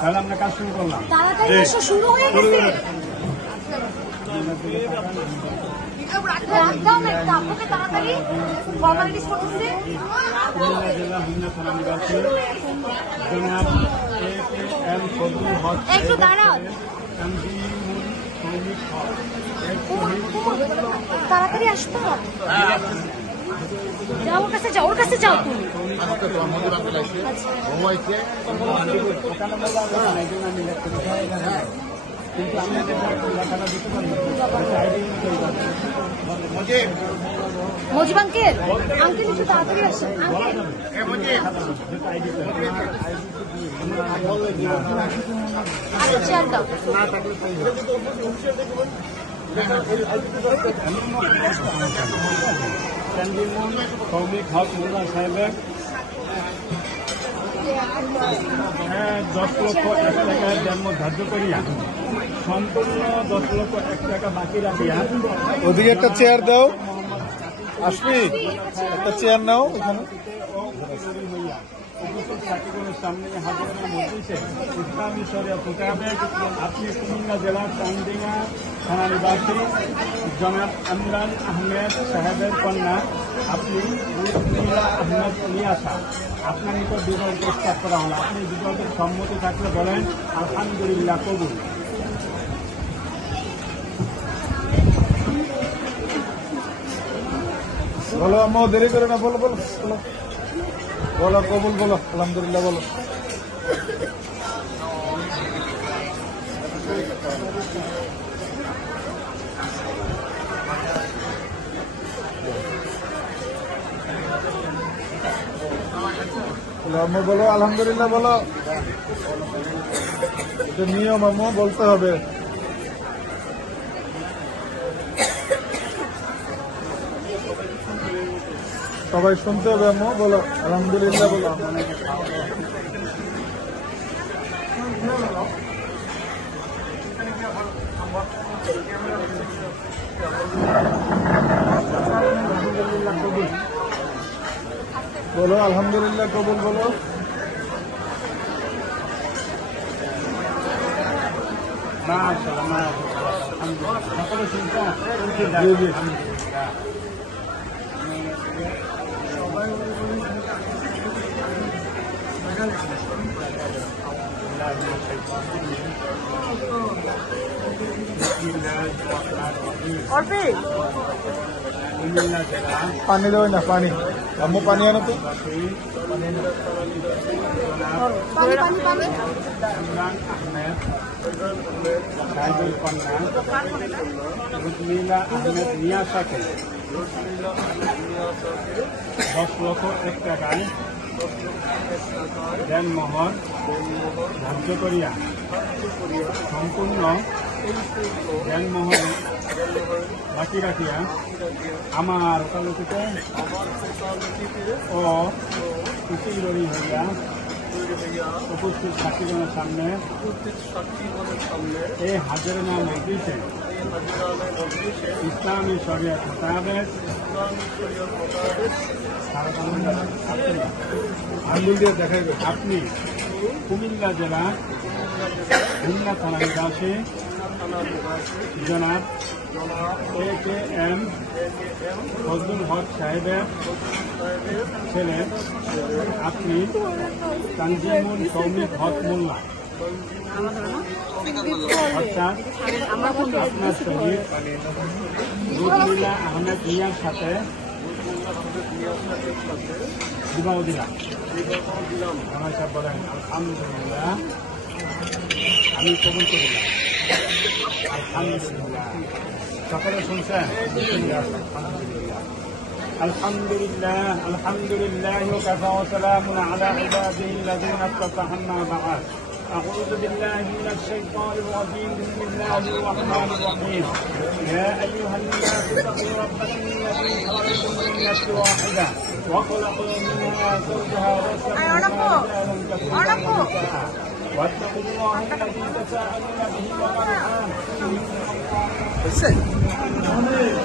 তাহলে আমরা কাজ শুরু করলাম। তাড়াতাড়ি এসো, শুরু হয়ে গেছে। তাড়াতাড়ি ফর্মালিটিস করতেছে। একটু দাঁড়াও, তাড়াতাড়ি আসতো। যাও, ওর কাছে যাও, ওর কাছে যাও তুমি। মজিব আঙ্কেল, আঙ্কেল একটু তাড়াতাড়ি আসেন। আচ্ছা, চেয়ার দাও। সৌমিক হক মোল্লা সাহেবের 10,01,000 টাকার জন্ম ধার্য করিয়া সম্পূর্ণ 10,01,000 টাকা বাকি রাখিয়া ওদিকে একটা চেয়ার দাও। আসবি, একটা চেয়ার নাও এখানে। সামনে হাজারের মধ্যে ইসলামী শরিয়া মোতাবেক আপনি কুমিল্লা জেলার চান্দিনা থানা নিবাসী জনাব ইমরান আহমেদ সাহেবের কন্যা আপনি রুমিলা আহমেদ নিয়াসা আপনার নিকট বিবাহ প্রস্তাব করা হলো। আপনি বিবাহের সম্মতি থাকলে বলেন আলহামদুলিল্লাহ কবুল। বলো আম্মা, দেরি করে না, বলো বলো বলো বলো, কবুল বলো, আলহামদুলিল্লাহ বলো। আম্মু বলো আলহামদুলিল্লাহ বলো। এটা নিয়ম আম্মু, বলতে হবে। সবাই শুনতে হবে আম্মু, বলো আলহামদুলিল্লাহ বলো। বলো আলহামদুলিল্লাহ কবুল বলো। জি জি। পানি দেবে না, পানি আম্মু, পানি আনো তো। ইমরান আহমেদ সাহেবের কন্যা রুমিলা আহমেদ নিয়াসাকে 10,01,000 টাকায় দেনমোহর ধার্য করিয়া সম্পূর্ণ দেনমোহর বাকি রাখিয়া আমার ওকালতিতে ও উকিলরি হইয়া উপস্থিত সাক্ষীগণের সামনে এই হাজারের নাম মজলিসে ইসলামী শরিয়া মোতাবেক আপনি কুমিল্লা জেলা খুলনা থানা নিবাসী জনাব AKM ফজলুল হক সাহেবের ছেলে আপনি তানজিমুল সৌমিক হক মোল্লা অর্থাৎ আপনার সহিত রুমিলা আহমেদ মিয়ার সাথে বিবাহ দিলাম। বলেন আলহামদুলিল্লাহ, আমি কবুল করিলাম। আলহামদুলিল্লাহ, সকলে শুনছেন? আলহামদুলিল্লাহ, আলহামদুলিল্লাহ ওয়াকাফা ওয়া সালামুন আলা ইবাদিহি আল্লাযীনা ইসতাফা, আম্মা বা'দ। أعوذ بالله من الشيطان الرجيم. بسم الله الرحمن الرحيم. يا أيها الناس اتقوا ربكم الذي خلقكم من نفس واحدة وخلق منها زوجها وبث منهما رجالا كثيرا ونساء واتقوا الله الذي تساءلون به والأرحام.